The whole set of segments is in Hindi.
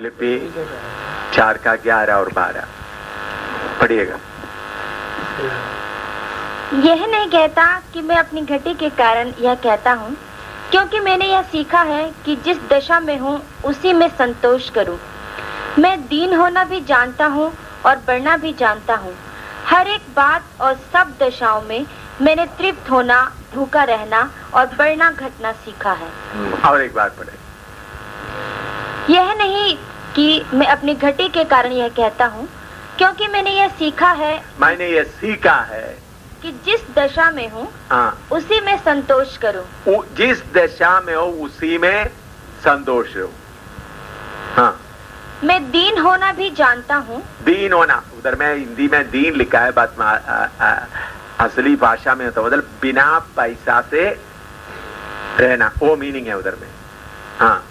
फिलिप्पी 4 का 11 और 12 पढ़िएगा। यह नहीं कहता कि मैं अपनी घटी के कारण यह कहता हूँ, क्योंकि मैंने यह सीखा है कि जिस दशा में हूँ उसी में संतोष करूँ। मैं दीन होना भी जानता हूँ और बढ़ना भी जानता हूँ। हर एक बात और सब दशाओं में मैंने तृप्त होना, भूखा रहना और बढ़ना घटना सीखा है। और एक बार पढ़े। यह नहीं कि मैं अपनी घटी के कारण यह कहता हूँ, क्योंकि मैंने यह सीखा है कि जिस दशा में हूँ उसी में संतोष करूँ। जिस दशा में हो उसी में संतोष हो। हाँ, मैं दीन होना भी जानता हूँ। दीन होना, उधर में हिंदी में दीन लिखा है, बात असली भाषा में तो मतलब बिना पैसा से रहना, वो मीनिंग है उधर में। हाँ,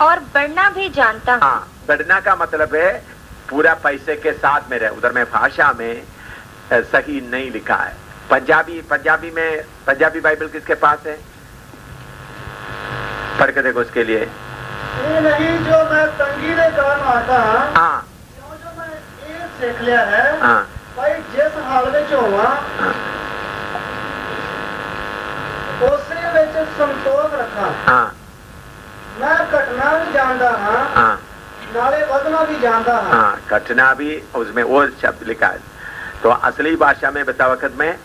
और बढ़ना भी जानता हूँ। हाँ, बढ़ना का मतलब है पूरा पैसे के साथ में रहे। उधर में भाषा में सही नहीं लिखा है। पंजाबी में, पंजाबी बाइबल किसके पास है? पढ़ के देखो उसके लिए। ये नहीं जो मैं तंगी दे काम आता, हाँ, जो मैं ये सीख लिया है, हाँ, भाई जिस हाल में होवा उसे ਵਿੱਚ संतोष रखा। हाँ, मैं घटना भी जानता हाँ, हाँ, नाले बदना भी जानता हाँ, घटना भी, उसमें वो शब्द लिखा है। तो असली भाषा में बता वक्त में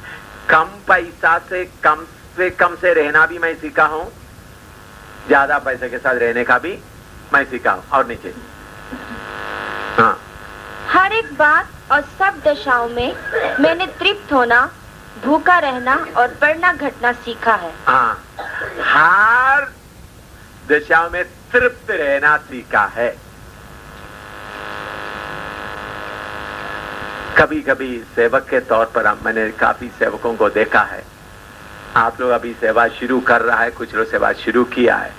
कम पैसा से कम से रहना भी मैं सीखा हूँ, ज्यादा पैसे के साथ रहने का भी मैं सीखा हूँ। और नीचे, हाँ, हर एक बात और सब दशाओं में मैंने तृप्त होना, भूखा रहना और बढ़ना घटना सीखा है। हाँ, हर दशाओं में तृप्त रहना सीखा है। कभी कभी सेवक के तौर पर मैंने काफी सेवकों को देखा है। आप लोग अभी सेवा शुरू कर रहा है, कुछ लोग सेवा शुरू किया है।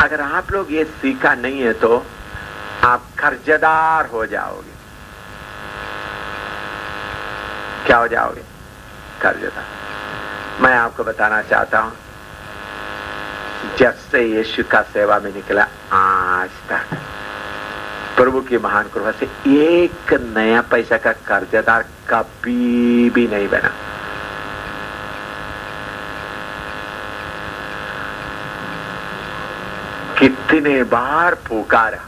अगर आप लोग ये सीखा नहीं है तो आप कर्जदार हो जाओगे। क्या हो जाओगे? कर्जदार। मैं आपको बताना चाहता हूं, जब से यीशु का सेवा में निकला आज तक प्रभु की महान कृपा से एक नया पैसा का कर्जदार कभी भी नहीं बना। कितने बार पुकारा।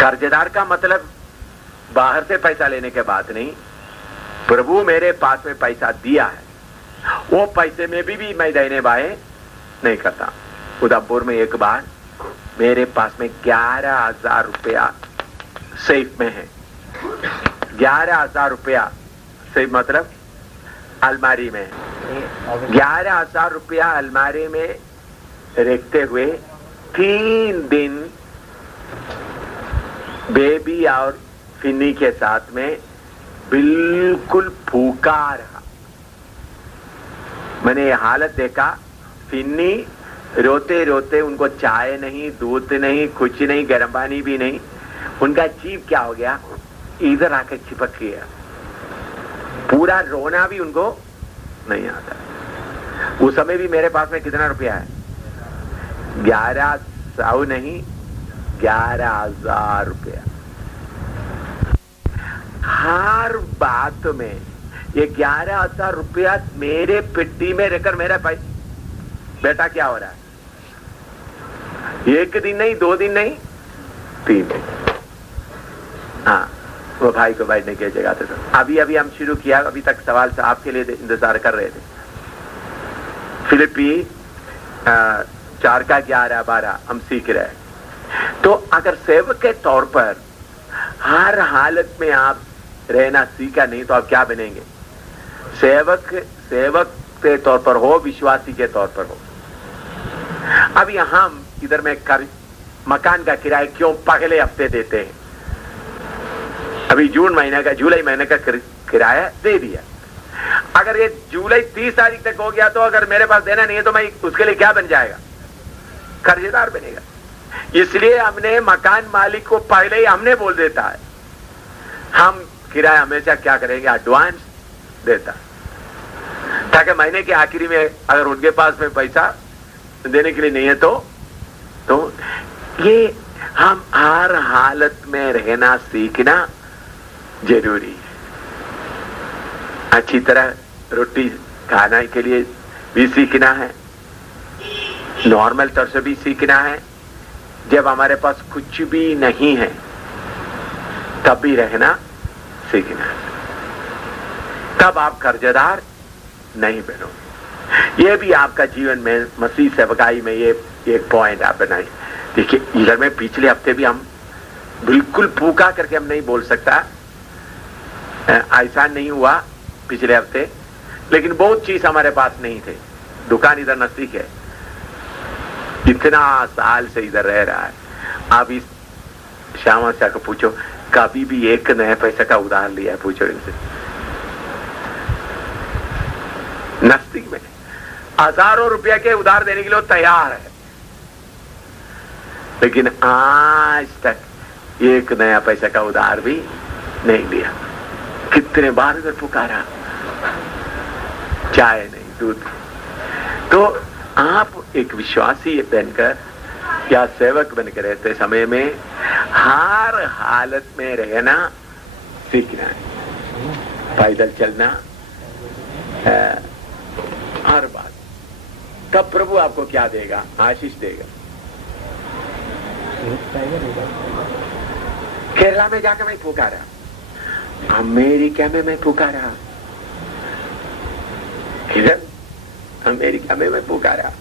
कर्जदार का मतलब बाहर से पैसा लेने के बात नहीं, प्रभु मेरे पास में पैसा दिया है, वो पैसे में भी मैं देने बाएं नहीं करता। उदयपुर में एक बार मेरे पास में 11,000 रुपया सेफ में है। 11,000 रुपया सेफ मतलब अलमारी में है। 11,000 रुपया अलमारी में रखते हुए 3 दिन बेबी और फिन्नी के साथ में बिल्कुल भूखा रहा। मैंने ये हालत देखा, फिन्नी रोते रोते, उनको चाय नहीं, दूध नहीं, कुछ नहीं, गर्म पानी भी नहीं, उनका जीव क्या हो गया, इधर आकर चिपक गया। पूरा रोना भी उनको नहीं आता। उस समय भी मेरे पास में कितना रुपया है? 1100 नहीं, 11,000 रुपया। हर बात में ये 11,000 रुपया मेरे पेटी में रहकर मेरा भाई बेटा क्या हो रहा है? एक दिन नहीं, 2 दिन नहीं, 3 दिन। हाँ, वो भाई को बैठने की जगह थे। अभी हम शुरू किया, अभी तक सवाल से आपके लिए इंतजार कर रहे थे। फिलिप्पी 4 का 11-12 हम सीख रहे हैं। तो अगर सेवक के तौर पर हर हालत में आप रहना सीखा नहीं तो आप क्या बनेंगे? सेवक के तौर पर हो, विश्वासी के तौर पर हो। अभी हम इधर में मकान का किराया क्यों पहले हफ्ते देते हैं? अभी जुलाई महीने का किराया दे दिया। अगर ये जुलाई 30 तारीख तक हो गया तो अगर मेरे पास देना नहीं है तो मैं उसके लिए क्या बन जाएगा? कर्जदार बनेगा। इसलिए हमने मकान मालिक को पहले ही हमने बोल देता है। हम किराया हमेशा क्या करेंगे? एडवांस देता, ताकि महीने के आखिरी में अगर उनके पास में पैसा देने के लिए नहीं है तो ये हम हर हालत में रहना सीखना जरूरी है। अच्छी तरह रोटी खाने के लिए भी सीखना है, नॉर्मल तौर से भी सीखना है। जब हमारे पास कुछ भी नहीं है तब भी रहना सीखना है, तब आप कर्जदार नहीं बनो। ये भी आपका जीवन में मसीह सेवकाई में ये एक पॉइंट आप बनाए। देखिए इधर में पिछले हफ्ते भी हम बिल्कुल पूका करके हम नहीं बोल सकता, ऐसा नहीं हुआ पिछले हफ्ते, लेकिन बहुत चीज हमारे पास नहीं थे। दुकान इधर नजदीक है, इतना साल से इधर रह रहा है। आप इस श्यामा शाह को पूछो कभी भी एक नया पैसा का उधार लिया है, पूछो इनसे। नजदीक में हजारों रुपया के उधार देने के लिए तैयार है, लेकिन आज तक एक नया पैसा का उधार भी नहीं लिया। कितने बार इधर पुकारा, चाय नहीं दूध। तो आप एक विश्वासी बनकर या सेवक बनकर रहते समय में हर हालत में रहना सीखना है। पैदल चलना हर बात। तब प्रभु आपको क्या देगा? आशीष देगा। केरला में जाकर मैं पुकारा, अमेरिका में मैं पुकारा, इधर अमेरिका में मैं पुकारा।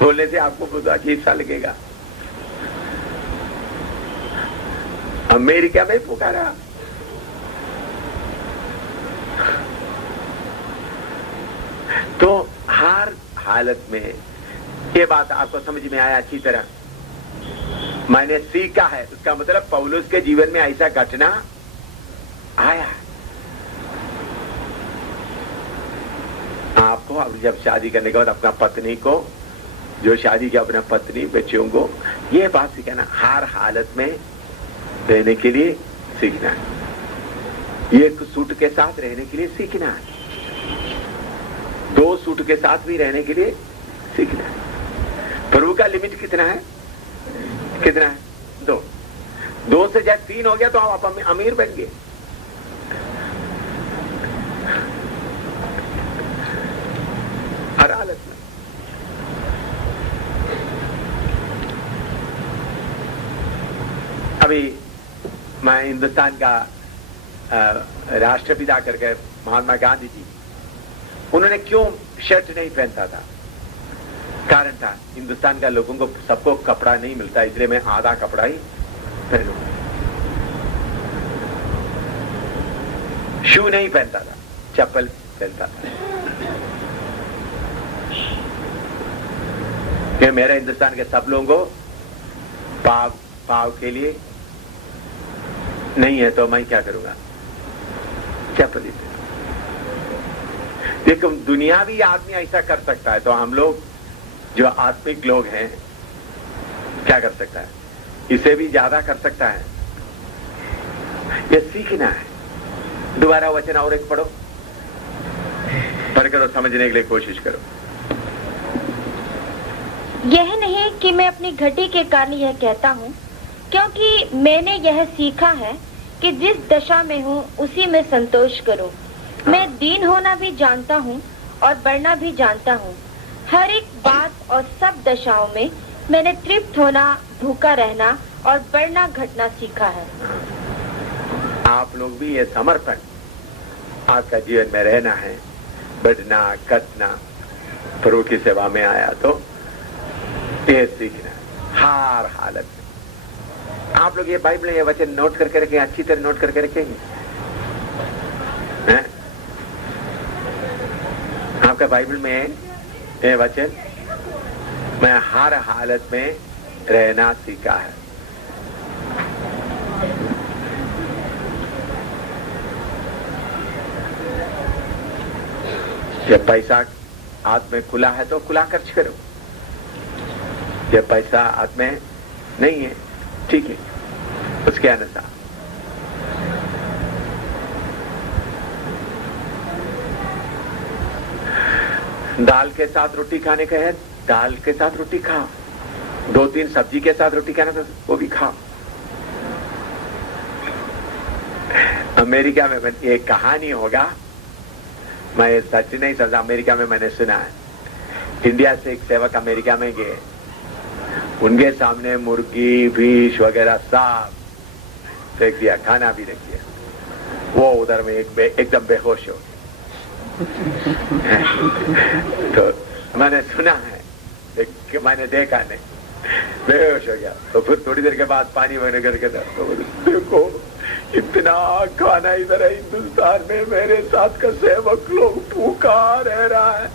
बोलने से आपको बहुत अजीब सा लगेगा, अमेरिका में पुकारा। तो हर हालत में ये बात आपको समझ में आया अच्छी तरह। मैंने सीखा है, उसका मतलब पौलुस के जीवन में ऐसा घटना आया। आपको अब जब शादी करने के बाद अपना पत्नी को, जो शादी किया अपना पत्नी बच्चों को, ये बात सिखाना, हर हालत में रहने के लिए सीखना है। एक सूट के साथ रहने के लिए सीखना है, दो सूट के साथ भी रहने के लिए सीखना है। प्रभु का लिमिट कितना है? कितना है? दो से जब 3 हो गया तो आप अमीर बन गए। हर हालत में। अभी मैं हिंदुस्तान का राष्ट्रपिता करके महात्मा गांधी जी, उन्होंने क्यों शर्ट नहीं पहनता था? कारण था हिंदुस्तान का लोगों को सबको कपड़ा नहीं मिलता, इसलिए मैं आधा कपड़ा ही पहनूं। शू नहीं पहनता था, चप्पल पहनता था। कि मेरे हिंदुस्तान के सब लोगों को पाव के लिए नहीं है तो मैं क्या करूंगा? चप्पल ही। देखो दुनियावी आदमी ऐसा कर सकता है, तो हम लोग जो आत्मिक लोग हैं क्या कर सकता है? इसे भी ज्यादा कर सकता है। ये सीखना है। दोबारा वचन और एक पढ़ो, पढ़ करो, समझने के लिए कोशिश करो। यह नहीं कि मैं अपनी घटी के कारण यह कहता हूँ, क्योंकि मैंने यह सीखा है कि जिस दशा में हूँ उसी में संतोष करूँ। मैं दीन होना भी जानता हूँ और बढ़ना भी जानता हूँ। हर एक बात और सब दशाओं में मैंने तृप्त होना, भूखा रहना और बढ़ना घटना सीखा है। आप लोग भी ये समर्पण आपका जीवन में रहना है, बढ़ना घटना, प्रभु की सेवा में आया तो ये सीखना है हर हालत में। आप लोग ये बाइबल ये वचन नोट करके रखें, अच्छी तरह नोट करके रखेंगे। आपका बाइबल में ये वचन, मैं हर हालत में रहना सीखा है। जब पैसा हाथ में खुला है तो खुला खर्च करो, जब पैसा हाथ में नहीं है ठीक है उसके अनुसार। दाल के साथ रोटी खाने का है, दाल के साथ रोटी खाओ। 2-3 सब्जी के साथ रोटी खाना था, वो भी खाओ। अमेरिका में एक कहानी होगा, मैं सच नहीं समझा, अमेरिका में मैंने सुना है। इंडिया से एक सेवक अमेरिका में गए, उनके सामने मुर्गी भीष वगैरह सब फेंक दिया, खाना भी रख दिया। वो उधर में एकदम बेहोश हो तो मैंने सुना है, मैंने देखा नहीं, बेहोश हो गया। तो फिर थोड़ी देर के बाद पानी वगैरह करके तो देखो इतना खाना इधर है हिंदुस्तान में, मेरे साथ का सेवक लोग भूखा रह रहा है।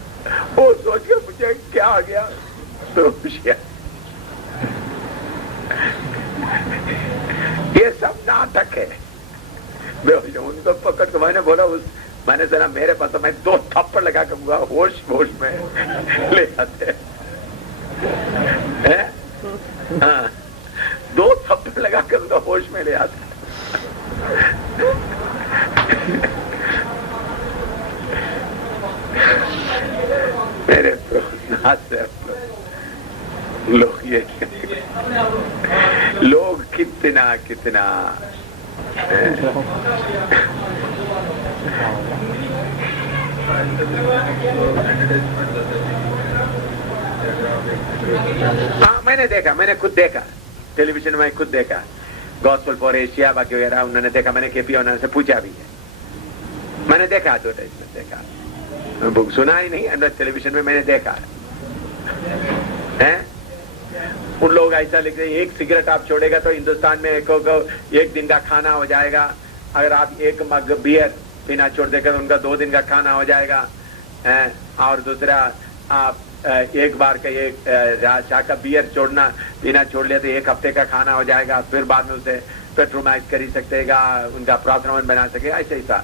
वो सोच के मुझे क्या आ गया, तो ये सब नाटक है। उनको पकड़ के मैंने बोला, मैंने सुना मेरे पास तो मैं 2 थप्पड़ लगा के होश होश में ले आते हैं। हाँ, 2 थप्पड़ लगा कर उनका होश में ले आते। मेरे लोग कितना कितना हाँ, मैंने देखा, मैंने खुद देखा, टेलीविजन में खुद देखा, गॉस्पेल फॉर एशिया बाकी वगैरह उन्होंने देखा, मैंने केपी उन्होंने से पूछा भी है, मैंने देखा, एडवर्टाइजमेंट देखा, बुक सुना ही नहीं, अंदर टेलीविजन में मैंने देखा है। उन लोग ऐसा लिख रहे हैं, 1 सिगरेट आप छोड़ेगा तो हिंदुस्तान में एक दिन का खाना हो जाएगा। अगर आप 1 मग बियर पीना छोड़ देगा तो उनका 2 दिन का खाना हो जाएगा। और दूसरा, आप एक बार का शाह का बियर पीना छोड़ लिया तो 1 हफ्ते का खाना हो जाएगा। फिर बाद में उसे पेट्रोमाइज कर ही सकेगा, उनका प्रावधान बना सकेगा, ऐसा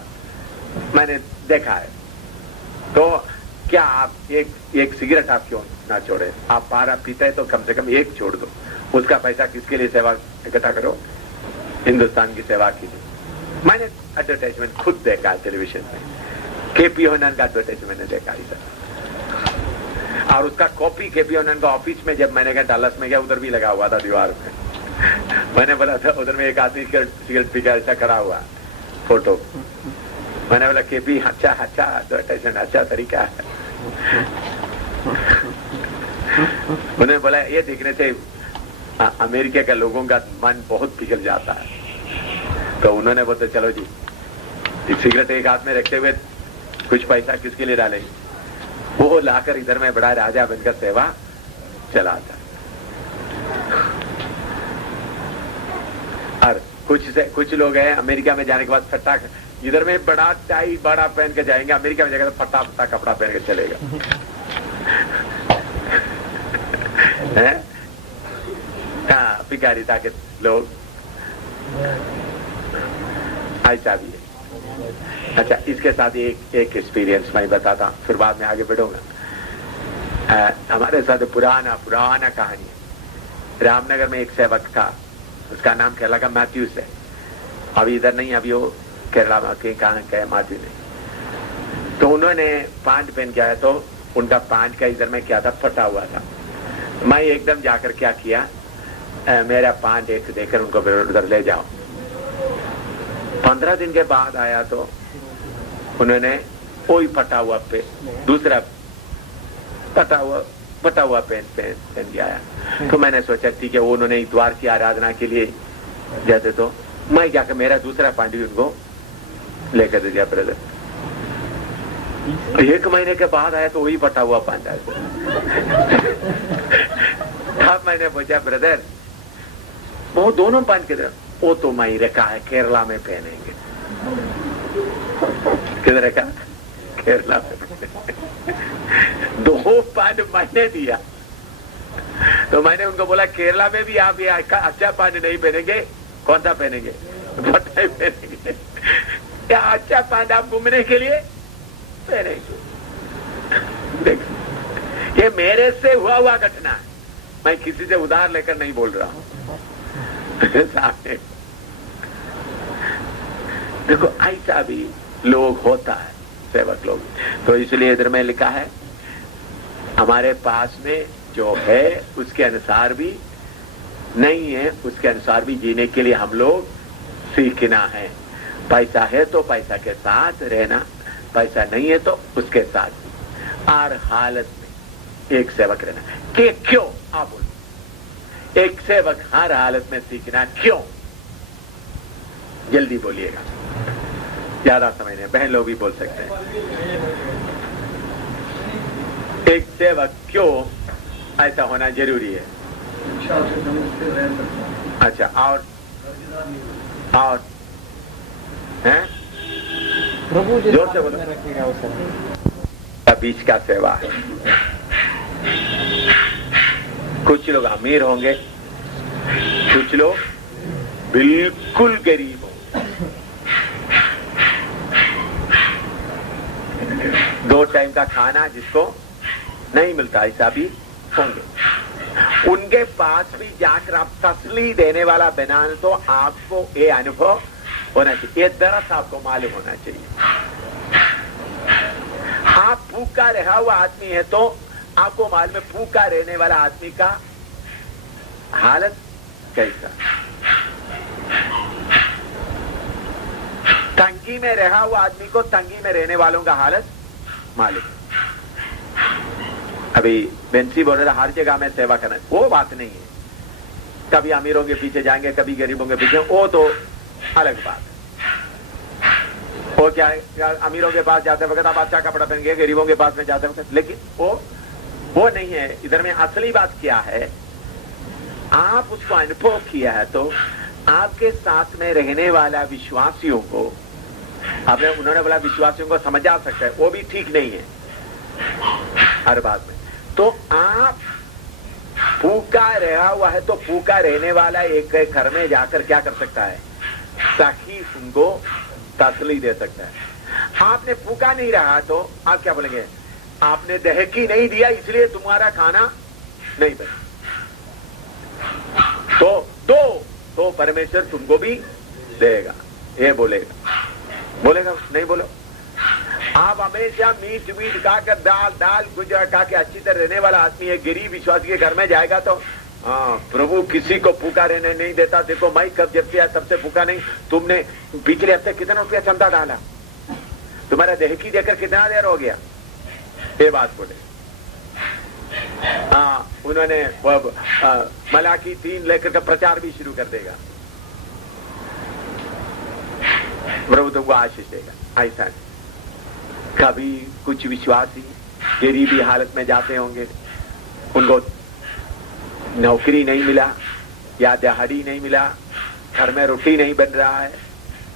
मैंने देखा है। तो क्या आप एक सिगरेट आप क्यों ना छोड़े? आप 12 पीते हैं तो कम से कम 1 छोड़ दो। उसका पैसा किसके लिए सेवा इकट्ठा करो? हिंदुस्तान की सेवा के लिए। मैंने एडवर्टाइजमेंट खुद देखा है टेलीविजन में, केपी ओनन का एडवर्टाइजमेंट मैंने देखा है। और उसका कॉपी केपी ओनन का ऑफिस में जब मैंने गया डल्लस में गया, उधर भी लगा हुआ था दीवार में। मैंने बोला था उधर में एक आदमी सिगरेट पी ऐसा करा हुआ फोटो। मैंने बोला केपी अच्छा एडवर्टाइजमेंट, अच्छा तरीका है। उन्होंने बोला ये देखने से अमेरिका के लोगों का मन बहुत पिघल जाता है। तो उन्होंने बोलते चलो जी, एक सिगरेट एक हाथ में रखते हुए कुछ पैसा किसके लिए डाले, वो लाकर इधर में बड़ा राजा बनकर सेवा चलाता। और कुछ लोग हैं अमेरिका में जाने के बाद फट्टा, इधर में बड़ा टाई बड़ा पहन के जाएंगे, अमेरिका में जाएगा तो फट्टा कपड़ा पहन के चलेगा। हाँ, भिखारिता के लोग ऐसा भी है। अच्छा, इसके साथ एक एक्सपीरियंस मैं बताता, फिर बाद में आगे बढ़ूंगा। हमारे साथ पुराना कहानी है। रामनगर में एक सेवक था, उसका नाम केरला का मैथ्यूस है। अभी इधर नहीं, अभी वो केरला में कहाँ का मैथ्यू नहीं। तो उन्होंने पैंट पहन के आया, तो उनका पैंट का इधर में क्या था, फटा हुआ था। मैं एकदम जाकर क्या किया, मेरा पैंट एक देकर उनको उधर ले जाओ। 15 दिन के बाद आया तो उन्होंने वही फटा हुआ पे दूसरा फटा हुआ पेन के आया। तो मैंने सोचा ठीक है, वो उन्होंने द्वार की आराधना के लिए जाते, तो मैं जाकर मेरा दूसरा पैंट भी उनको लेकर दे दिया। ब्रदर 1 महीने के बाद आया तो वही फटा हुआ पैंट आया। तब मैंने पूछा ब्रदर, वो दोनों पैंट किधर? वो तो मैं रखा है, केरला में पहनेंगे। किधर रखा? केरला में। 2 पैंट मैंने दिया। तो मैंने उनको बोला केरला में भी आप ये अच्छा पैंट नहीं पहनेंगे, कौन सा पहनेंगे? फटा ही पहनेंगे। क्या अच्छा पैंट आप घूमने के लिए पहनेंगे? देख, ये मेरे से हुआ घटना है, मैं किसी से उधार लेकर नहीं बोल रहा हूं। देखो ऐसा भी लोग होता है, सेवक लोग। तो इसलिए इधर में लिखा है, हमारे पास में जो है उसके अनुसार भी नहीं है, उसके अनुसार भी जीने के लिए हम लोग सीखना है। पैसा है तो पैसा के साथ रहना, पैसा नहीं है तो उसके साथ भी हर हालत में एक सेवक रहना। कि क्यों? आप बोलो, एक सेवक हर हालत में सीखना क्यों? जल्दी बोलिएगा, ज्यादा समय नहीं, बहन लोग भी बोल सकते हैं। एक सेवक क्यों ऐसा होना जरूरी है? अच्छा, और हैं? जोर से बोलो। बीच का सेवा है। कुछ लोग अमीर होंगे, कुछ लोग बिल्कुल गरीब होंगे। 2 टाइम का खाना जिसको नहीं मिलता ऐसा भी होंगे। उनके पास भी जाकर आप तसली देने वाला बना तो आपको ये अनुभव होना चाहिए, ये दरस आपको मालूम होना चाहिए। आप भूखा रहा हुआ आदमी है तो आपको मालूम है भूखा रहने वाला आदमी का हालत कैसा। तंगी में रहा हुआ आदमी को तंगी में रहने वालों का हालत मालूम। अभी बेंसी बोल रहा हर जगह में सेवा करना, वो बात नहीं है। कभी अमीरों के पीछे जाएंगे, कभी गरीबों के पीछे, वो तो अलग बात है। वो क्या है, अमीरों के पास जाते वक्त आप अच्छा कपड़ा पहन गए, गरीबों के पास में जाते वक्त, लेकिन वो नहीं है। इधर में असली बात क्या है, आप उसको अनुभव किया है तो आपके साथ में रहने वाला विश्वासियों को आपने, उन्होंने बोला विश्वासियों को समझा सकता है, वो भी ठीक नहीं है हर बात में। तो आप भूखा रहा हुआ है तो भूखा रहने वाला एक घर में जाकर क्या कर सकता है, सखी उनको तसली दे सकता है। आपने भूखा नहीं रहा तो आप क्या बोलेंगे, आपने दहकी नहीं दिया इसलिए तुम्हारा खाना नहीं बना, तो दो तो परमेश्वर तुमको भी देगा, ये बोलेगा नहीं बोलो। आप हमेशा मीट खाकर दाल गुजर खा के अच्छी तरह रहने वाला आदमी है, गरीब विश्वासी के घर में जाएगा तो प्रभु किसी को भूखा रहने नहीं देता। देखो मैं कब जब किया तब से भूखा नहीं, तुमने पिछले हफ्ते कितना रुपया चंदा डाला, तुम्हारा दहकी देकर कितना देर हो गया, ये बात बोले। उन्होंने मलाकी 3 लेकर का प्रचार भी शुरू कर देगा, प्रभु तुमको आशीष देगा। ऐसा नहीं, कभी कुछ विश्वासी गरीबी हालत में जाते होंगे, उनको नौकरी नहीं मिला या दिहाड़ी नहीं मिला, घर में रोटी नहीं बन रहा है,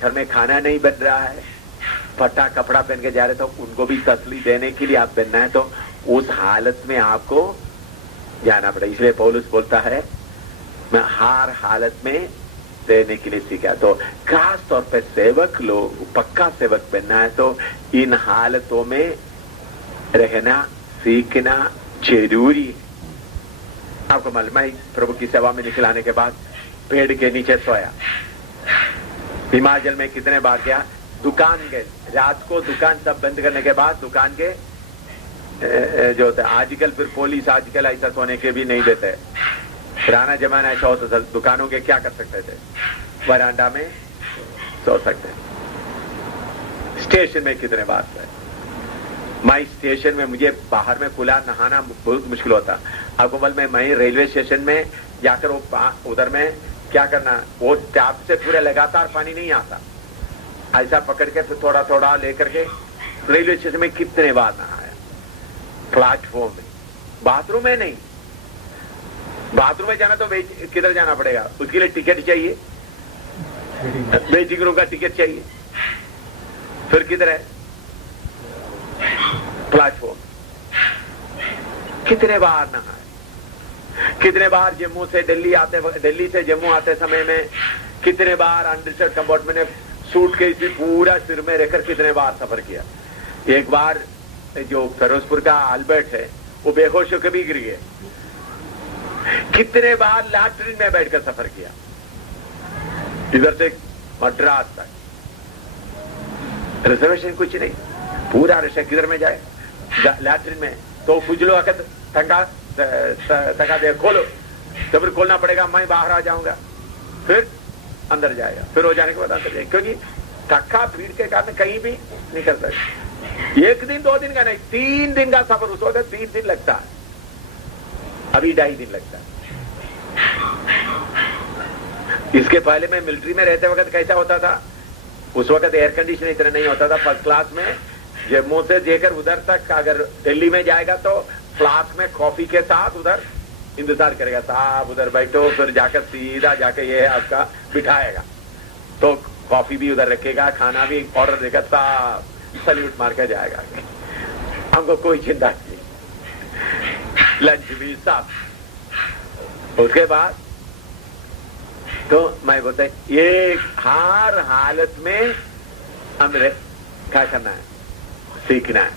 घर में खाना नहीं बन रहा है, फटा कपड़ा पहन के जा रहे, तो उनको भी तसली देने के लिए आप बनना है तो उस हालत में आपको जाना पड़ेगा। इसलिए पौलुस बोलता है मैं हर हालत में देने के लिए सीखा। तो खास तौर पर सेवक लोग, पक्का सेवक बनना है तो इन हालतों में रहना सीखना जरूरी है। आपको मालूम है प्रभु की सेवा में निकलाने के बाद पेड़ के नीचे सोया, हिमाचल में कितने बार गया, दुकान गए, रात को दुकान सब बंद करने के बाद दुकान के जो होता है, आजकल फिर पुलिस आजकल ऐसा सोने के भी नहीं देते, पुराना जमाना ऐसा होता था, दुकानों के क्या कर सकते थे, वरांडा में सो सकते। स्टेशन में कितने बार सोए, मैं स्टेशन में, मुझे बाहर में खुला नहाना बहुत मुश्किल होता। अगुमल में मैं रेलवे स्टेशन में जाकर वो उधर में क्या करना, वो टैप से पूरे लगातार पानी नहीं आता, ऐसा पकड़ के फिर थोड़ा थोड़ा लेकर के रेलवे स्टेशन में कितने बार नहाया। प्लेटफॉर्म में, बाथरूम में नहीं, बाथरूम में जाना तो किधर जाना पड़ेगा, उसके लिए टिकट चाहिए, वेटिंग रूम का टिकट चाहिए, फिर किधर है प्लेटफॉर्म। कितने बार नहाए, कितने बार जम्मू से दिल्ली आते, दिल्ली से जम्मू आते समय में कितने बार अनरिजर्व कंपार्टमेंट में सूटकेस भी पूरा सिर में रहकर कितने बार सफर किया। एक बार जो फिरोजपुर का अल्बर्ट है वो बेहोश होकर भी गिर गए। कितने बार लैट्रिन में बैठकर सफर किया, इधर से मद्रास तक, रिजर्वेशन कुछ नहीं, पूरा रश किधर में जाए लैट्रिन में, तो खुजलो आकर तका दे खोलो, तो फिर खोलना पड़ेगा, मैं बाहर आ जाऊंगा, फिर अंदर जाएगा, फिर हो जाने के बाद अंदर जाएगा, क्योंकि धक्का भीड़ के कारण कहीं भी नहीं कर सकते। 1 दिन 2 दिन का नहीं, 3 दिन का सफर, उस वक्त 3 दिन लगता है, अभी 2.5 दिन लगता है। इसके पहले मैं मिलिट्री में रहते वक्त कैसा होता था, उस वक्त एयर कंडीशन इतना नहीं होता था। फर्स्ट क्लास में जम्मू से जेकर उधर तक अगर दिल्ली में जाएगा तो फ्लास्क में कॉफी के साथ उधर इंतजार करेगा, साहब उधर बैठो, फिर जाकर सीधा जाकर ये आपका बिठाएगा, तो कॉफी भी उधर रखेगा, खाना भी ऑर्डर देगा, साहब सल्यूट मार के जाएगा, हमको कोई चिंता नहीं, लंच भी साफ। उसके बाद तो मैं बोलता ये हर हालत में हमें क्या करना है, सीखना है।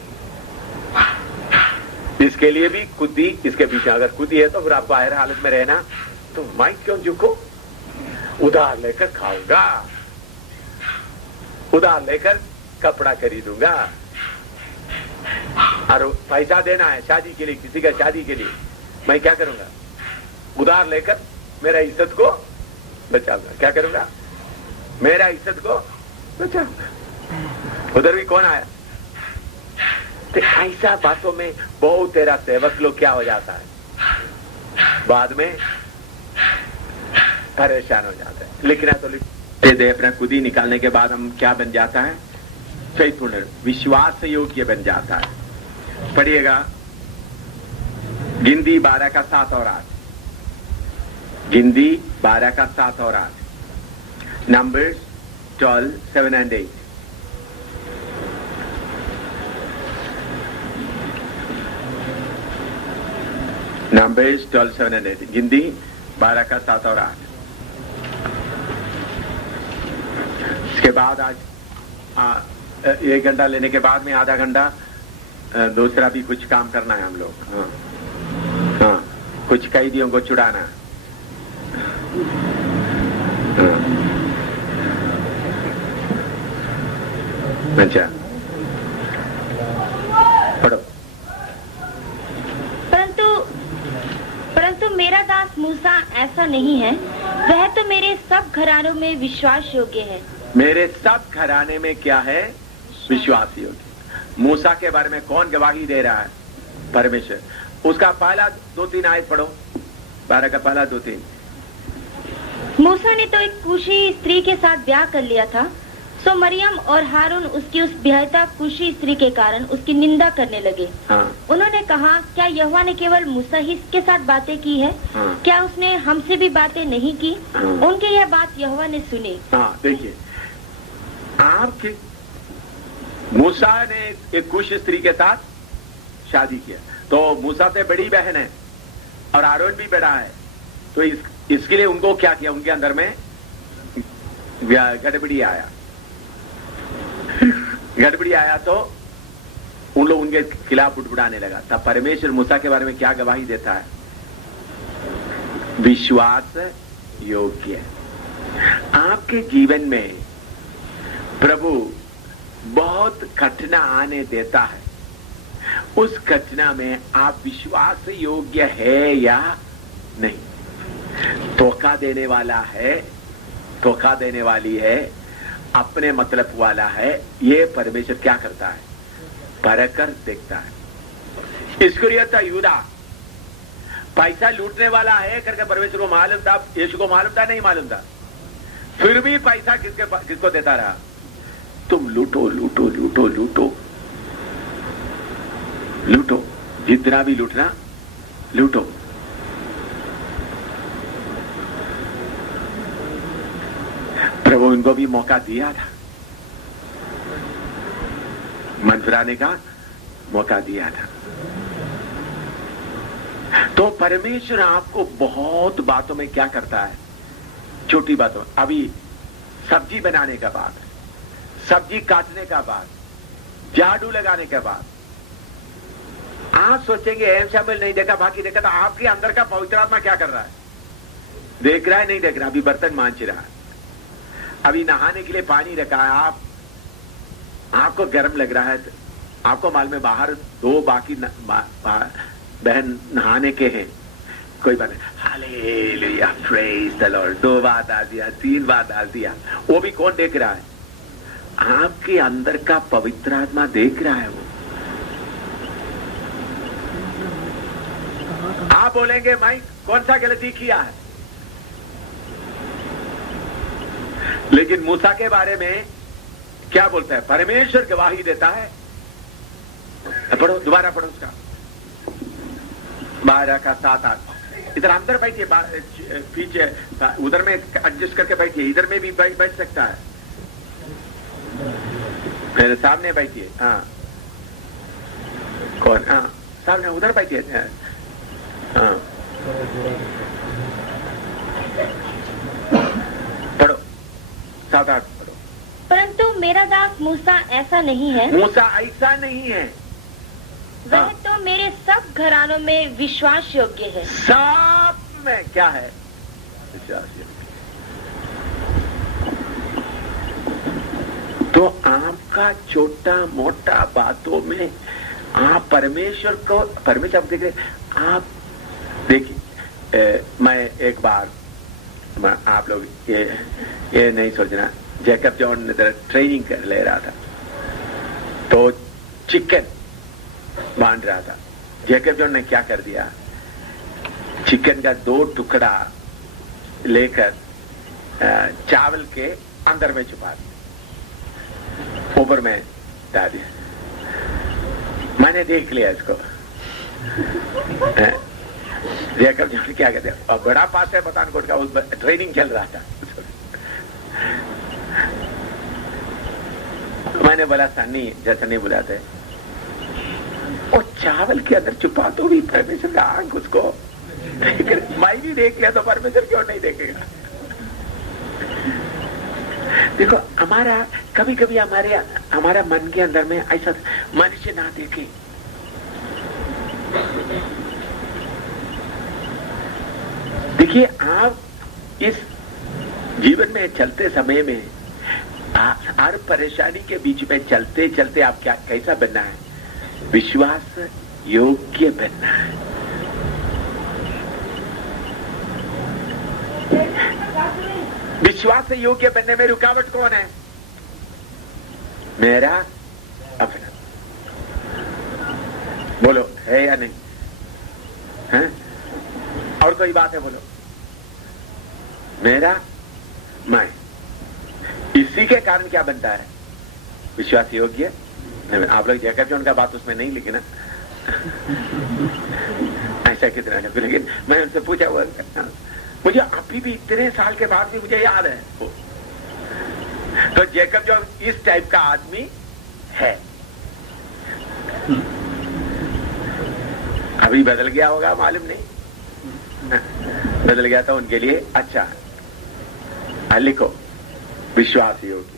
इसके लिए भी खुद ही इसके पीछे अगर खुद ही है तो फिर आपको हर हालत में रहना, तो मैं क्यों झुको, उधार लेकर खाऊंगा, उधार लेकर कपड़ा खरीदूंगा, और पैसा देना है शादी के लिए, किसी का शादी के लिए, मैं क्या करूंगा, उधार लेकर मेरा इज्जत को बचाऊंगा, क्या करूंगा, मेरा इज्जत को बचाऊंगा। उधर भी कौन आया, तो ऐसा बातों में बहुत तेरा सेवक लोग क्या हो जाता है, बाद में परेशान हो जाता है। लिखना तो दे अपना खुद ही निकालने के बाद हम क्या बन जाता है, चैतन्य विश्वास योग्य बन जाता है। पढ़िएगा गिनती 12 का 7 और 8, गिनती 12 का 7 और 8, नंबर्स 12, 7 and 8। नंबर्स 12, 7 and 8, गिनती 12 का 7 और 8। इसके बाद आज 1 घंटा लेने के बाद में आधा घंटा दूसरा भी कुछ काम करना है हम लोग। हाँ, कुछ कैदियों को छुड़ाना। अच्छा पढ़ो। परंतु मेरा दास मूसा ऐसा नहीं है, वह तो मेरे सब घरानों में विश्वास योग्य है। मेरे सब घराने में क्या है, विश्वास योग्य। मूसा के बारे में कौन गवाही दे रहा है, परमेश्वर। उसका पहला 2-3 आयत पढ़ो, 12 का पहला 2-3। मूसा ने तो एक कुशी स्त्री के साथ ब्याह कर लिया था, सो मरियम और हारून उसकी उस ब्याहता कुशी स्त्री के कारण उसकी निंदा करने लगे। हाँ। उन्होंने कहा, क्या यहोवा ने केवल मूसा ही के साथ बातें की है? हाँ। क्या उसने हमसे भी बातें नहीं की? हाँ। उनकी यह बात यहोवा ने सुनी। हाँ, देखिए आपके मूसा ने एक कुश स्त्री के साथ शादी किया, तो मूसा से बड़ी बहन है और आरोन भी बड़ा है, तो इसके लिए उनको क्या किया, उनके अंदर में गड़बड़ी आया। गड़बड़ी आया तो उन लोग उनके खिलाफ बुड़बुड़ाने लगा। तब परमेश्वर मूसा के बारे में क्या गवाही देता है, विश्वास योग्य। आपके जीवन में प्रभु बहुत कठिना आने देता है, उस कठिना में आप विश्वास योग्य है या नहीं। धोखा देने वाला है, धोखा देने वाली है, अपने मतलब वाला है, ये परमेश्वर क्या करता है, परखकर देखता है। इस्करियोत यूदा पैसा लूटने वाला है करके परमेश्वर को मालूम था, यीशु को मालूम था, नहीं मालूम था, फिर भी पैसा किसको देता रहा, तुम लूटो लूटो लूटो लूटो लूटो, जितना भी लूटना लूटो। प्रभु इनको भी मौका दिया था, मन फिराने का मौका दिया था। तो परमेश्वर आपको बहुत बातों में क्या करता है, छोटी बातों। अभी सब्जी बनाने के बाद, सब्जी काटने का बाद, झाड़ू लगाने के बाद आप सोचेंगे एम शामिल नहीं देखा, बाकी देखा, तो आपके अंदर का पवित्र आत्मा क्या कर रहा है, देख रहा है नहीं देख रहा। अभी बर्तन मांज रहा है, अभी नहाने के लिए पानी रखा है, आपको गर्म लग रहा है, आपको मालूम में बाहर 2 बाकी बहन नहाने के हैं, कोई बात नहीं, हालेलुया प्रेज द लॉर्ड, 2 बार डाल दिया, 3 बार डाल दिया, वो भी कौन देख रहा है? आपके अंदर का पवित्र आत्मा देख रहा है। वो आप बोलेंगे माइक कौन सा गलती किया है, लेकिन मूसा के बारे में क्या बोलता है? परमेश्वर गवाही देता है। पढ़ो, दोबारा पढ़ो उसका 12 का 7-8। इधर अंदर बैठिए, पीछे उधर में एडजस्ट करके बैठिए, इधर में भी बैठ सकता है, मेरे सामने बैठिए। हाँ कौन? हाँ सामने उधर बैठिए। हाँ पढ़ो 7-8 पढ़ो। परंतु मेरा दास मूसा ऐसा नहीं है। मूसा ऐसा नहीं है, वह तो मेरे सब घरानों में विश्वास योग्य है। सब में क्या है? विश्वास योग्य। तो आपका छोटा मोटा बातों में आप परमेश्वर को, परमेश्वर आप देख रहे, आप देखिए, मैं एक बार, आप लोग ये नहीं सोचना, जैकब जॉन ट्रेनिंग कर ले रहा था, तो चिकन बांध रहा था। जैकब जॉन ने क्या कर दिया, चिकन का 2 टुकड़ा लेकर चावल के अंदर में छुपा दिया, ऊपर में डाल दिया। मैंने देख लिया इसको। जैकब जॉन क्या कहते हैं, और बड़ा पास है पठानकोट का, उस ट्रेनिंग चल रहा था। मैंने बोला सन्नी, जैसा नहीं बुलाते, और चावल के अंदर छुपा तो भी परमेश्वर का आंख उसको मैं भी देख लिया, तो परमेश्वर क्यों नहीं देखेगा? देखो, हमारा कभी कभी हमारा मन के अंदर में ऐसा मनुष्य ना देखे। देखिए, आप इस जीवन में चलते समय में हर परेशानी के बीच में चलते चलते आप क्या कैसा बनना है? विश्वास योग्य बनना है। विश्वास से योग्य बनने में रुकावट कौन है? मेरा अपना। बोलो, है या नहीं है? और कोई बात है? बोलो, मेरा मैं। इसी के कारण क्या बनता है? विश्वास योग्य। आप लोग जैकब जॉन का बात उसमें नहीं लिखी ना, ऐसा कितना है, लेकिन मैं उनसे पूछा हुआ, मुझे अभी भी इतने साल के बाद भी मुझे याद है। तो जैकब जॉन इस टाइप का आदमी है। अभी बदल गया होगा, मालूम नहीं, बदल गया था उनके लिए। अच्छा, लिखो विश्वास योग्य।